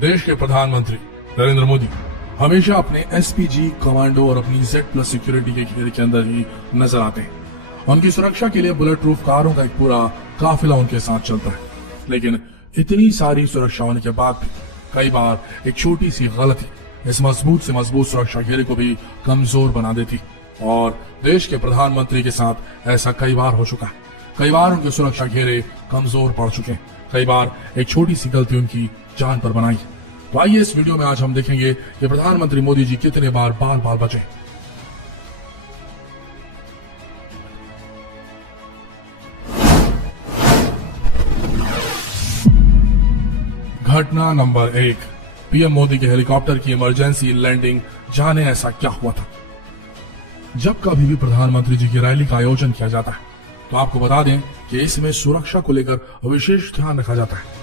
देश के प्रधानमंत्री नरेंद्र मोदी हमेशा अपने एसपीजी कमांडो और अपनी Z+ सिक्योरिटी के घेरे के अंदर ही नजर आते हैं। उनकी सुरक्षा के लिए बुलेट प्रूफ कारों का एक पूरा काफिला उनके साथ चलता है। लेकिन इतनी सारी सुरक्षा होने के बाद भी कई बार एक छोटी सी गलती इस मजबूत से मजबूत सुरक्षा घेरे को भी कमजोर बना देती और देश के प्रधानमंत्री के साथ ऐसा कई बार हो चुका है। कई बार उनके सुरक्षा घेरे कमजोर पड़ चुके हैं। कई बार एक छोटी सी गलती उनकी जान पर बनाई। तो आइए इस वीडियो में आज हम देखेंगे कि प्रधानमंत्री मोदी जी कितने बार बाल बाल बचे। घटना नंबर 1, पीएम मोदी के हेलीकॉप्टर की इमरजेंसी लैंडिंग। जाने ऐसा क्या हुआ था। जब कभी भी प्रधानमंत्री जी की रैली का आयोजन किया जाता है तो आपको बता दें कि इसमें सुरक्षा को लेकर विशेष ध्यान रखा जाता है।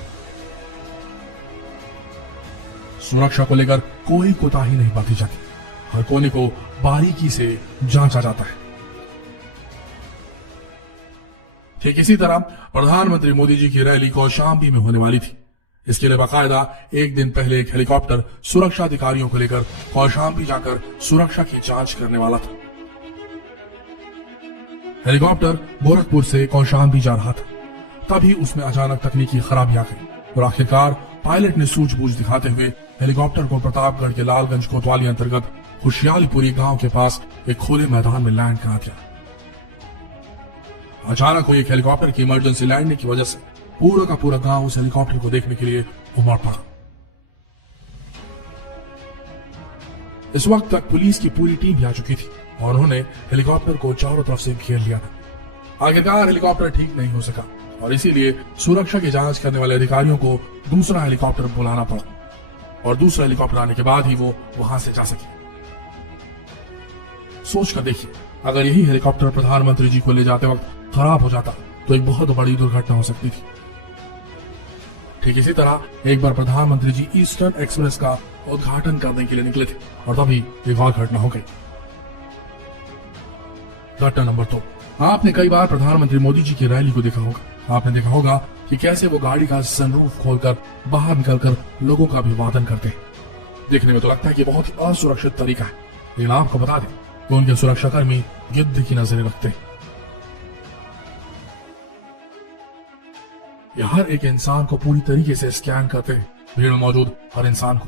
सुरक्षा को लेकर कोई कोताही नहीं बरती जाती। हर कोने को बारीकी से जांचा जाता है। ठीक इसी तरह प्रधानमंत्री मोदी जी की रैली कौशाम्बी में होने वाली थी। इसके लिए बाकायदा एक दिन पहले एक हेलीकॉप्टर सुरक्षा अधिकारियों को लेकर कौशाम्बी जाकर सुरक्षा की जांच करने वाला था। हेलीकॉप्टर गोरखपुर से कौशाम्बी जा रहा था। तभी उसमें अचानक तकनीकी खराबी आ गई और आखिरकार पायलट ने सूझबूझ दिखाते हुए हेलीकॉप्टर को प्रतापगढ़ के लालगंज कोतवाली अंतर्गत खुशियालीपुरी गांव के पास एक खुले मैदान में लैंड करा दिया। अचानक हुई एक हेलीकॉप्टर की इमरजेंसी लैंडिंग की वजह से पूरा का पूरा गांव उस हेलीकॉप्टर को देखने के लिए उमड़ पड़ा। इस वक्त तक पुलिस की पूरी टीम भी आ चुकी थी और उन्होंने हेलीकॉप्टर को चारों तरफ से घेर लिया था। आखिरकार हेलीकॉप्टर ठीक नहीं हो सका और इसीलिए सुरक्षा की जांच करने वाले अधिकारियों को दूसरा हेलीकॉप्टर बुलाना पड़ा और दूसरा हेलीकॉप्टर आने के बाद ही वो वहां से जा सके। सोचकर देखिए, अगर यही हेलीकॉप्टर प्रधानमंत्री जी को ले जाते वक्त खराब हो जाता तो एक बहुत बड़ी दुर्घटना हो सकती थी। ठीक इसी तरह एक बार प्रधानमंत्री जी ईस्टर्न एक्सप्रेस का उद्घाटन करने के लिए निकले थे और तभी एक और घटना हो गई। घटना नंबर 2, आपने कई बार प्रधानमंत्री मोदी जी की रैली को देखा होगा। आपने देखा होगा कि कैसे वो गाड़ी का सनरूफ खोलकर बाहर निकलकर लोगों का अभिवादन करते हैं। देखने में तो लगता है कि बहुत ही असुरक्षित तरीका है, लेकिन आपको बता दें कि उनके सुरक्षाकर्मी गिद्ध की नजरें रखते हैं। ये हर एक इंसान को पूरी तरीके से स्कैन करते हैं, भीड़ में मौजूद हर इंसान को,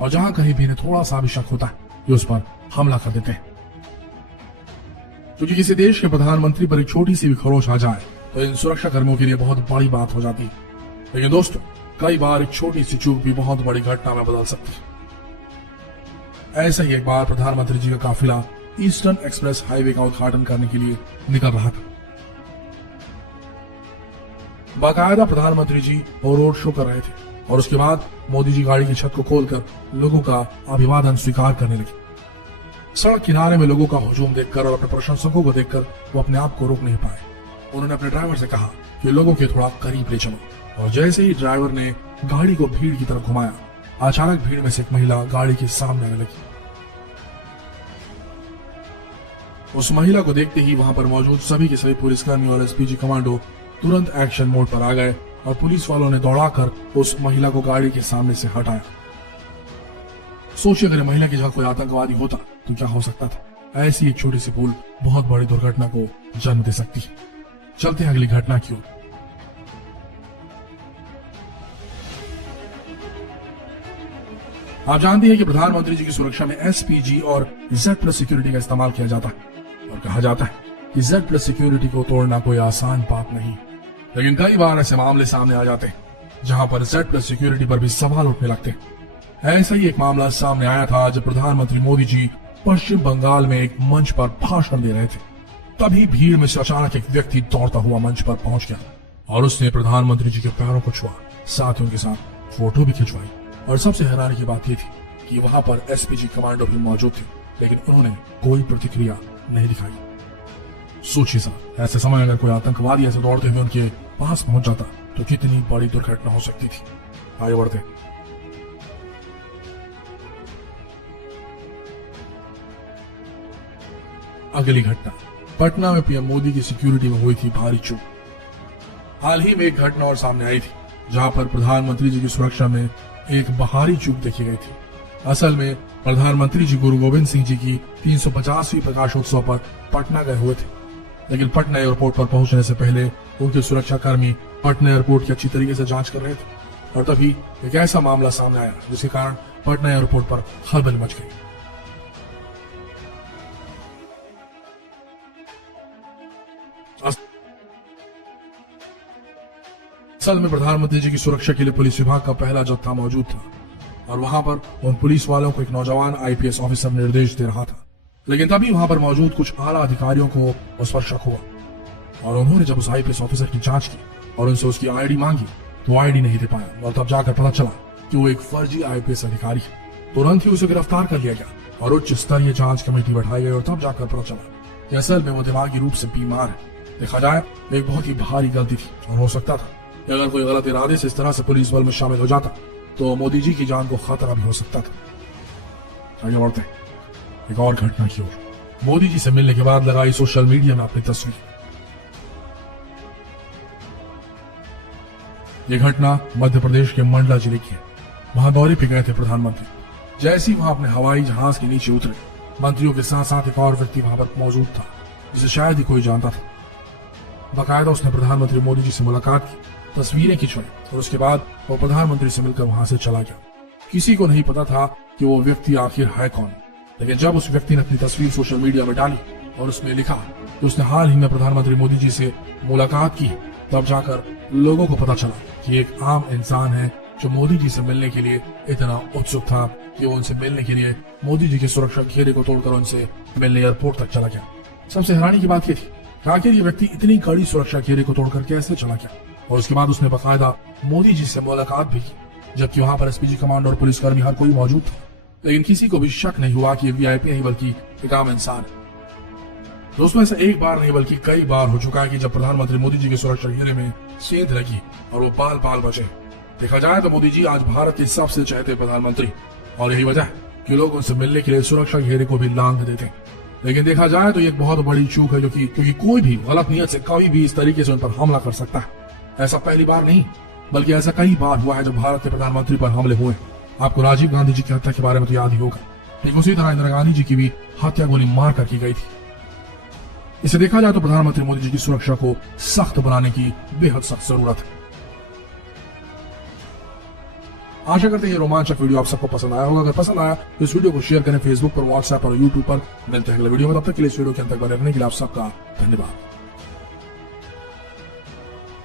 और जहां कहीं भी इन्हें थोड़ा सा भी शक होता है ये उस पर हमला कर देते हैं। क्योंकि किसी देश के प्रधानमंत्री पर एक छोटी सी भी खरोच आ जाए तो इन सुरक्षा कर्मियों के लिए बहुत बड़ी बात हो जाती है। लेकिन दोस्तों, कई बार एक छोटी सी चूक भी बहुत बड़ी घटना में बदल सकती है। ऐसा ही एक बार प्रधानमंत्री जी का काफिला ईस्टर्न एक्सप्रेस हाईवे का उद्घाटन करने के लिए निकल रहा था। बाकायदा प्रधानमंत्री जी रोड शो कर रहे थे और उसके बाद मोदी जी गाड़ी की छत को खोलकर लोगों का अभिवादन स्वीकार करने लगे। सड़क किनारे में लोगों का हुजूम देखकर और अपने प्रशंसकों को देखकर वो अपने आप को रोक नहीं पाए। उन्होंने अपने ड्राइवर से कहा कि लोगों के थोड़ा करीब ले चलो, और जैसे ही ड्राइवर ने गाड़ी को भीड़ की तरफ घुमाया, अचानक भीड़ में से एक महिला गाड़ी के सामने आने लगी। उस महिला को देखते ही वहां पर मौजूद सभी के सभी पुलिसकर्मी और एसपीजी कमांडो तुरंत एक्शन मोड पर आ गए और पुलिस वालों ने दौड़ाकर उस महिला को गाड़ी के सामने से हटाया। सोचिए, अगर महिला की जगह कोई आतंकवादी होता तो क्या हो सकता था। ऐसी एक छोटी सी भूल बहुत बड़ी दुर्घटना को जन्म दे सकती है। चलते हैं अगली घटना की ओर। आप जानते हैं कि प्रधानमंत्री जी की सुरक्षा में एसपीजी और Z+ सिक्योरिटी का इस्तेमाल किया जाता है और कहा जाता है कि Z+ सिक्योरिटी को तोड़ना कोई आसान बात नहीं। लेकिन कई बार ऐसे मामले सामने आ जाते हैं जहां पर Z+ सिक्योरिटी पर भी सवाल उठने लगते हैं। ऐसा ही एक मामला सामने आया था जब प्रधानमंत्री मोदी जी पश्चिम बंगाल में एक मंच पर भाषण दे रहे थे। तभी भीड़ में से अचानक एक व्यक्ति दौड़ता हुआ मंच पर पहुंच गया और उसने प्रधानमंत्री जी के पैरों को छुआ, साथ ही उनके साथ फोटो भी खिंचवाई। और सबसे हैरानी की बात यह थी कि वहां पर एसपीजी कमांडो भी मौजूद थे, लेकिन उन्होंने कोई प्रतिक्रिया नहीं दिखाई। सोचिए साहब, ऐसे समय अगर कोई आतंकवादी ऐसे दौड़ते हुए उनके पास पहुंच जाता तो कितनी बड़ी दुर्घटना हो सकती थी। आगे बढ़ते। अगली घटना पटना में पीएम मोदी की सिक्योरिटी में हुई थी भारी चूक। हाल ही में एक घटना और सामने आई थी जहां पर प्रधानमंत्री जी की सुरक्षा में एक बाहरी चूक देखी गई थी। असल में प्रधानमंत्री जी गुरु गोविंद सिंह जी की 350वीं प्रकाशोत्सव पर पटना गए हुए थे, लेकिन पटना एयरपोर्ट पर पहुंचने से पहले उनके सुरक्षा कर्मी पटना एयरपोर्ट की अच्छी तरीके से जांच कर रहे थे और तभी एक ऐसा मामला सामने आया जिसके कारण पटना एयरपोर्ट पर खलबल मच गई। असल में प्रधानमंत्री जी की सुरक्षा के लिए पुलिस विभाग का पहला जत्था मौजूद था और वहां पर उन पुलिस वालों को एक नौजवान आईपीएस ऑफिसर निर्देश दे रहा था, लेकिन तभी वहां पर मौजूद कुछ आला अधिकारियों को उस पर शक हुआ और उन्होंने जब उस आईपीएस ऑफिसर की जांच की और उनसे उसकी आईडी मांगी तो आईडी नहीं दे पाया और तब जाकर पता चला कि वो एक फर्जी आईपीएस अधिकारी है। तुरंत ही उसे गिरफ्तार कर लिया गया और उच्च स्तरीय जांच कमेटी बैठाई गई और तब जाकर पता चला कि असल में वो दिमागी रूप से बीमार है। देखा जाए तो एक बहुत ही भारी गलती थी और हो सकता था कि अगर कोई गलत इरादे से इस तरह से पुलिस बल में शामिल हो जाता तो मोदी जी की जान को खतरा भी हो सकता था। आगे बढ़ते हैं एक और घटना की ओर। मोदी जी से मिलने के बाद लगाई सोशल मीडिया में अपनी तस्वीर। यह घटना मध्य प्रदेश के मंडला जिले की है। वहां दौरे पे गए थे प्रधानमंत्री। जैसे ही वहां अपने हवाई जहाज के नीचे उतरे, मंत्रियों के साथ साथ एक और व्यक्ति वहां पर मौजूद था जिसे शायद ही कोई जानता था। बाकायदा उसने प्रधानमंत्री मोदी जी से मुलाकात की, तस्वीरें खिंचवाई और उसके बाद वो प्रधानमंत्री से मिलकर वहां से चला गया। किसी को नहीं पता था कि वो व्यक्ति आखिर है कौन, लेकिन जब उस व्यक्ति ने अपनी तस्वीर सोशल मीडिया में डाली और उसमें लिखा कि उसने हाल ही में प्रधानमंत्री मोदी जी से मुलाकात की, तब जाकर लोगों को पता चला कि एक आम इंसान है जो मोदी जी से मिलने के लिए इतना उत्सुक था कि वो उनसे मिलने के लिए मोदी जी के सुरक्षा घेरे को तोड़कर उनसे मिलने एयरपोर्ट तक चला गया। सबसे हैरानी की बात यह थी कि आखिर ये व्यक्ति इतनी कड़ी सुरक्षा घेरे को तोड़कर कैसे चला गया और उसके बाद उसने बाकायदा मोदी जी से मुलाकात भी की, जबकि वहां पर एसपीजी कमांडो और पुलिसकर्मी हर कोई मौजूद था, लेकिन किसी को भी शक नहीं हुआ कि वीआईपी नहीं बल्कि एक आम इंसान है। दोस्तों, ऐसा एक बार नहीं बल्कि कई बार हो चुका है कि जब प्रधानमंत्री मोदी जी के सुरक्षा घेरे में सेंध लगी और वो पाल पाल बचे। देखा जाए तो मोदी जी आज भारत के सबसे चहेते प्रधानमंत्री और यही वजह है कि लोग उनसे मिलने के लिए सुरक्षा घेरे को भी लांघ देते हैं। लेकिन देखा जाए तो ये एक बहुत बड़ी चूक है क्योंकि कोई भी गलत नियत से कभी भी इस तरीके से उन पर हमला कर सकता है। ऐसा पहली बार नहीं बल्कि ऐसा कई बार हुआ है जब भारत के प्रधानमंत्री पर हमले हुए। आपको राजीव गांधी जी की हत्या के बारे में तो याद ही होगा, ठीक उसी तरह इंदिरा गांधी जी की भी हत्या गोली मारकर की गई थी। इसे देखा जाए तो प्रधानमंत्री मोदी जी की सुरक्षा को सख्त बनाने की बेहद सख्त जरूरत है। आशा करते हैं ये रोमांचक वीडियो आप सबको पसंद आया होगा। अगर पसंद आया तो इस वीडियो को शेयर करें फेसबुक पर, व्हाट्सएप और यूट्यूब पर। मिलते हैं अगले वीडियो में, तब तक के लिए इस वीडियो के अंत तक बने रहने के लिए आप सबका धन्यवाद।